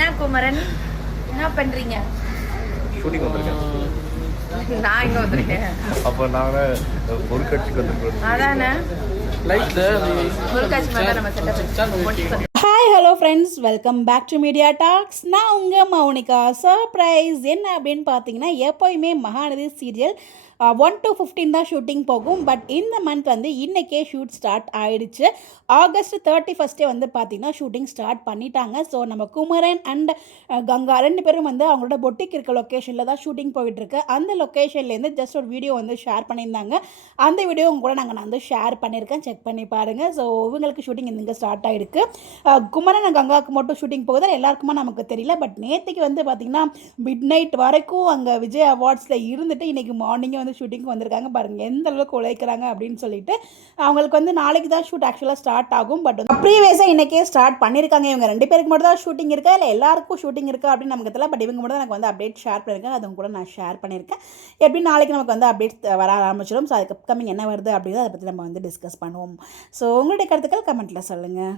என்ன குமரன் என்ன பண்றீங்க? ஷூட்டிங் வந்திருக்கேன். நான் இங்க வந்திருக்கேன். அப்போ நாங்கள் பொருட்காட்சிக்கு வந்திருக்கோம். அதானே பொருட்காட்சி மாதிரி நம்ம setup. Hi hello friends, welcome back to media talks. நான் உங்கள் மௌனிகா. சர்ப்ரைஸ் என்ன அப்படின்னு பார்த்தீங்கன்னா, எப்போயுமே மகாநதி சீரியல் 1 to 15 தான் ஷூட்டிங் போகும். பட் இந்த மந்த் வந்து இன்றைக்கே ஷூட் ஸ்டார்ட் ஆகிடுச்சு. ஆகஸ்ட் 31 வந்து பார்த்திங்கன்னா ஷூட்டிங் ஸ்டார்ட் பண்ணிட்டாங்க. ஸோ நம்ம குமரன் அண்ட் கங்கா 2 பேரும் வந்து அவங்களோட பொட்டிக் இருக்க லொக்கேஷனில் தான் ஷூட்டிங் போயிட்டுருக்கு. அந்த லொக்கேஷன்லேருந்து ஜஸ்ட் ஒரு வீடியோ வந்து ஷேர் பண்ணியிருந்தாங்க. அந்த வீடியோ கூட நான் வந்து ஷேர் பண்ணியிருக்கேன், செக் பண்ணி பாருங்கள். ஸோ இவங்களுக்கு ஷூட்டிங் இங்கே ஸ்டார்ட் ஆகிருக்கு. குமரன் அண்ட் கங்காவுக்கு மட்டும் ஷூட்டிங் போகுது, எல்லாருக்குமா நமக்கு தெரியல. பட் நேற்றுக்கு வந்து பார்த்திங்கன்னா மிட் நைட் வரைக்கும் அங்கே விஜய் அவார்ட்ஸில் இருந்துட்டு இன்றைக்கி மார்னிங்கே வந்து ஷூட்டிங்க்கு வந்திருக்காங்க. பாருங்கள் எந்த அளவுக்கு உழைக்கிறாங்க அப்படின்னு சொல்லிட்டு. அவங்களுக்கு வந்து நாளைக்கு தான் ஷூட் ஆக்சுவலாக ஸ்டார்ட் ஆகும். பட் ப்ரீவியஸாக இன்றைக்கே ஸ்டார்ட் பண்ணியிருக்காங்க. இவங்க 2 பேருக்கு மட்டும் தான் ஷூட்டிங் இருக்கா இல்லை எல்லாருக்கும் ஷூட்டிங் இருக்கா அப்படின்னு நமக்கு தெரியல. பட் இவங்க மட்டும் தான் எனக்கு வந்து அப்டேட் ஷேர் பண்ணியிருக்கேன். அதுவும் கூட நான் ஷேர் பண்ணியிருக்கேன். எப்படி நாளைக்கு நமக்கு வந்து அப்டேட் வர ஆரம்பிச்சிடும். ஸோ அதுக்கு அப்கமிங் என்ன வருது அப்படின்னு அதை பற்றி நம்ம வந்து டிஸ்கஸ் பண்ணுவோம். ஸோ உங்களுடைய கருத்துக்கள் கமெண்ட்டில் சொல்லுங்கள்.